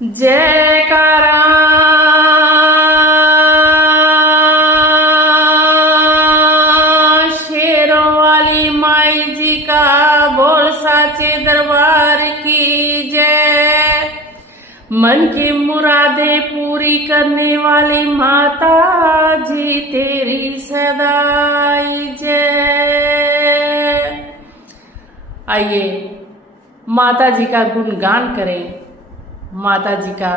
जयकारा शेरों वाली माई जी का, बोल साचे दरबार की जय। मन की मुरादें पूरी करने वाली माता जी तेरी सदाई जय। आइए माता जी का गुणगान करें, माता जी का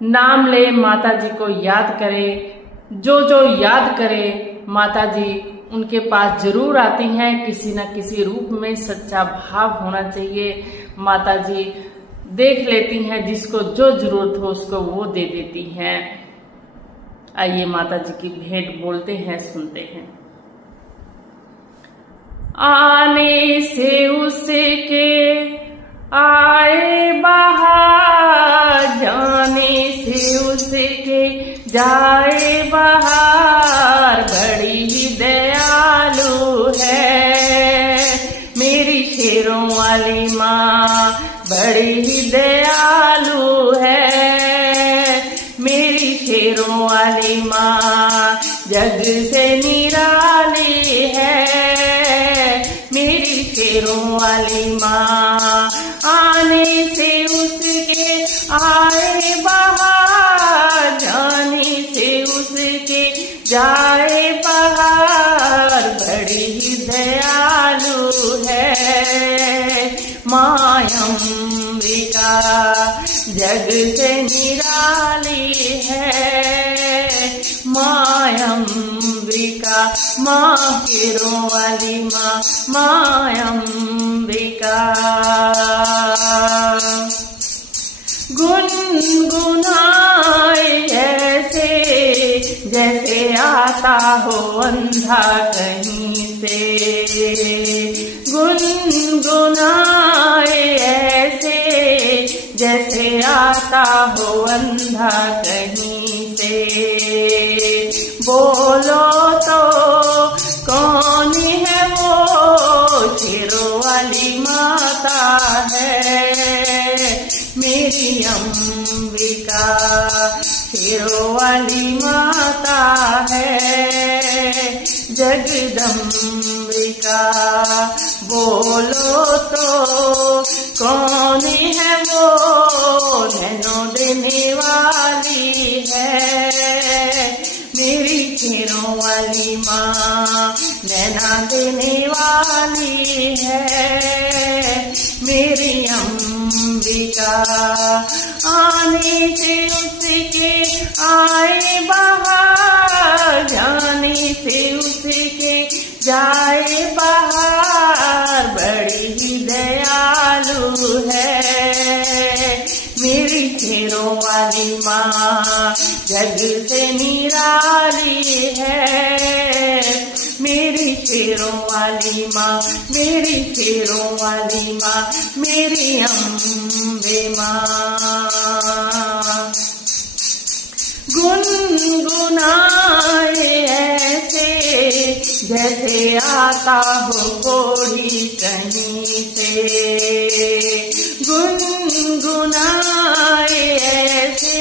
नाम ले, माता जी को याद करें। जो जो याद करे माता जी उनके पास जरूर आती हैं, किसी न किसी रूप में। सच्चा भाव होना चाहिए। माता जी देख लेती हैं, जिसको जो जरूरत हो उसको वो दे देती हैं। आइए माता जी की भेंट बोलते हैं, सुनते हैं। आने से उसके आए बहार, जाने से उसके जाए बहार। बड़ी ही दयालु है मेरी शेरों वाली माँ, बड़ी ही दयालु है मेरी शेरों वाली माँ। जग से निराली है मेरी शेरों वाली माँ। आने से उसके आए बहार, जाने से उसके जाए बहार। बड़ी ही दयालु है माँ अम्बिका, जग से निराली है माँ अम्बिका। माँ शेरों वाली माँ, माँ अम्बिका। गुनगुनाए ऐसे जैसे आता हो अंधा कहीं से। गुनगुनाए ऐसे जैसे आता हो अंधा कहीं से। बोलो तो कौन है वो, शेरों वाली माता है मेरी अम्बिका। शेरों वाली माता है जगदम्बिका। बोलो तो कौन है वो, नैनो देने वाली है मेरी शेरों वाली माँ। नैना देने वाली है मेरी अम्बिका। आने से उसके आए बहार, जाने से उसके जाए बहार। बड़ी ही दयालु है मेरी शेरों वाली माँ, जग से निराली है मेरी शेरों वाली माँ। मेरी शेरों वाली माँ, मेरी अम्बे माँ। गुनगुनाए ऐसे जैसे आता हो कोड़ी कहीं से। गुनगुनाए ऐसे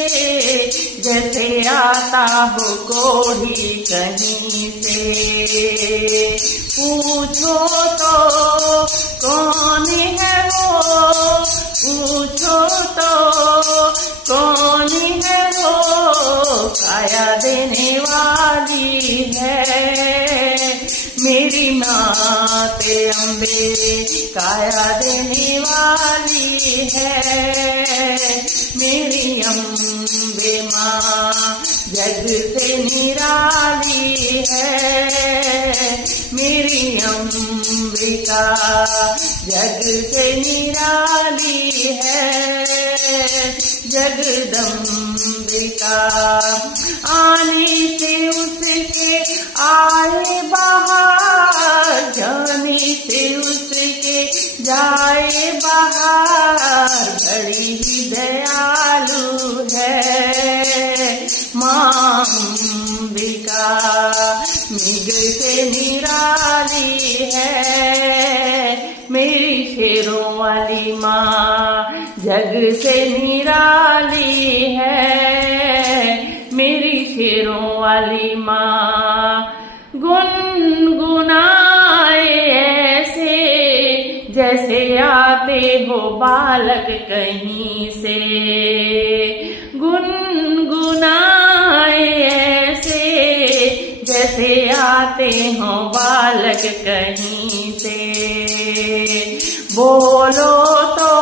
जैसे आता हो कोड़ी कहीं से। पूछो तो कौन है वो, पूछो तो कौन है वो, काया देने वाली है मेरी माते अम्बे। काया देने वाली है मेरी अम्बे माँ। जग से निराली है मेरी अम्बिका। जग से निराली है जगदम्बिका। आने से उसके आए बहार, जाने से उसके जाए बहार। बड़ी ही दयालु है माँ अम्बिका, मृग से निराली है मेरी शेरों वाली माँ। जग से निराली है मेरी शेरों वाली माँ। गुनगुनाए ऐसे जैसे आते हो बालक कहीं से, गुनगुनाए ऐसे जैसे आते हो बालक कहीं से। बोलो तो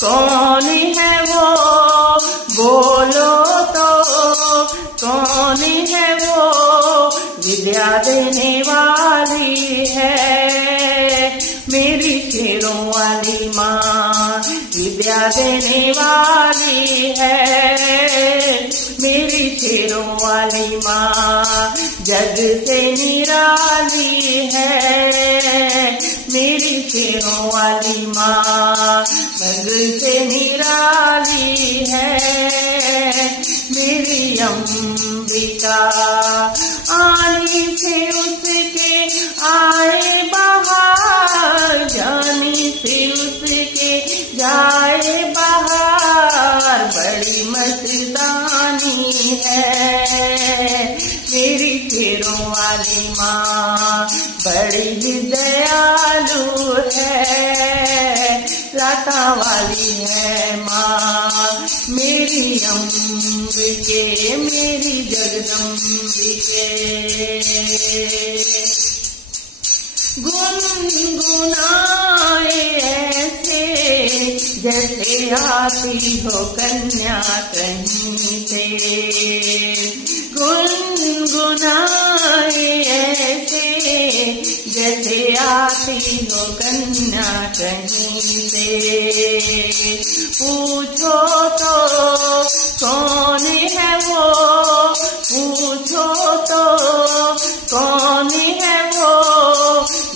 कौन है वो, बोलो तो कौन है वो, विद्या देने वाली है मेरी शेरों वाली माँ। विद्या देने वाली है मेरी शेरों वाली माँ। जग से निराली है मेरी शेरों वाली माँ। जग से निराली है मेरी अम्बिका। आने से उसके आए बहार, जाने से उसके जाए बहार। बड़ी मस्तानी है मेरी शेरों वाली माँ। बड़ी दयालु है लाता वाली है माँ मेरी अम्बिके, मेरी जगदम्बिके। गुनगुनाए ऐसे जैसे आती हो कन्या कहीं से, गुनगुनाए ऐसे जैसे आती हो कन्या कहीं से। पूछो तो कौन है वो, पूछो तो कौन है वो,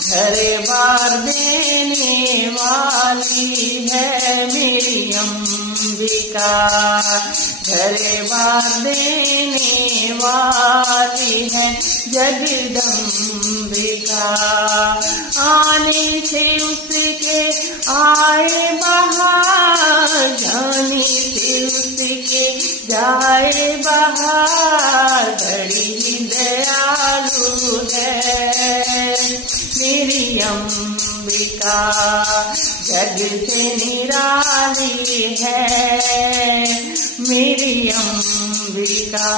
घर बार देने वाली है मेरी अम्बिका। घर बार देने वाली है जगदम्बिका। आने से उसके आए बहार, जाने से उसके जाए बहार। बड़ी दयालु है मेरी अम्बिका। जग से निराली है मेरी अम्बिका,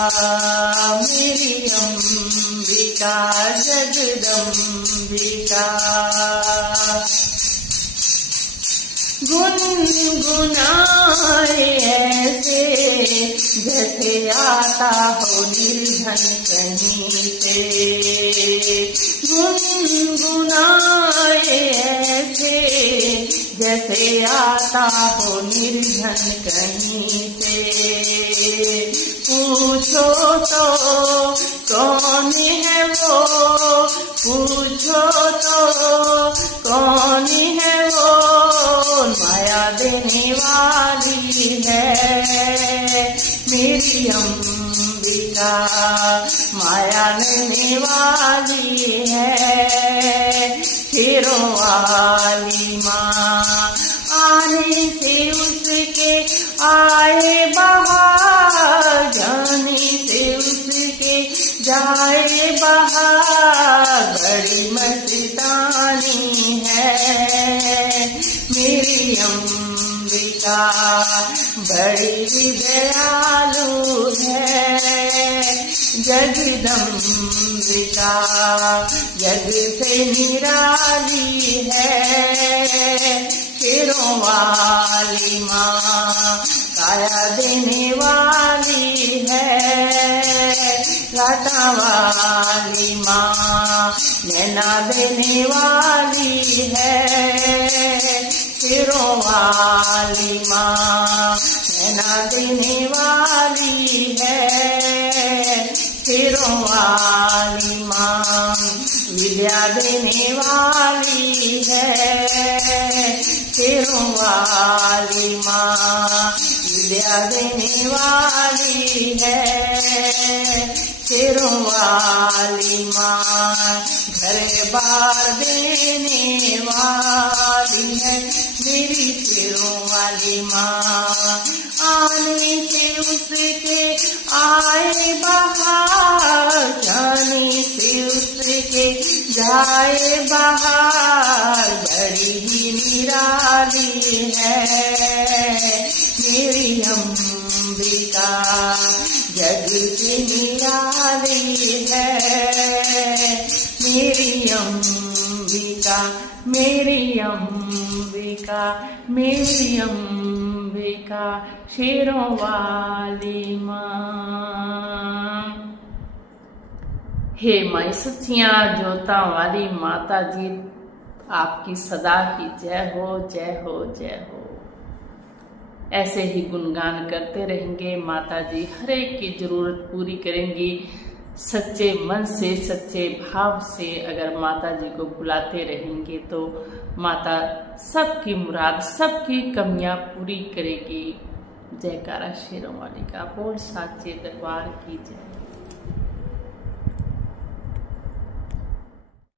मेरी अम्बिका जगदम्बिका। गुनगुनाए ऐसे जैसे आता हो निर्धन कहीं से, गुनगुनाए ऐसे जैसे आता हो निर्धन कहीं से। पूछो तो कौन है वो, पूछो तो कौन है वो, माया देने वाली है मेरी अम्बिका। माया देने वाली है शेरों वाली माँ। आने से उसके आए बहार, जाने से उसके जाए बहार। बड़ी मस्तानी है मेरी अम्बिका। बड़ी दयालु है जगदम्बिका। जग से निराली है शेरों वाली माँ। काया देने वाली है लाता वाली माँ। नैना देने वाली है शेरों वाली माँ। नैना देने वाली है शेरों वाली माँ। विद्या देने वाली है शेरों वाली माँ। विद्या देने वाली है शेरों वाली माँ। घर बार देने वाली है मेरी शेरों वाली माँ। आने से उसके आए बहार, जाने से उसके जाए बहार, बड़ी ही निराली है मेरी अंबिका, जग से निराली है मेरी अंबिका, मेरी अंबिका, मेरी अंबिका, शेरों वाली माँ। हे माई सच्चियां जोता वाली माता जी, आपकी सदा ही जय हो, जय हो, जय हो। ऐसे ही गुणगान करते रहेंगे। माता जी हर एक की जरूरत पूरी करेंगी। सच्चे मन से, सच्चे भाव से अगर माता जी को बुलाते रहेंगे तो माता सबकी मुराद, सबकी कमियां पूरी करेगी। जयकारा शेरों वाली का, बोल साचे दरबार की जय।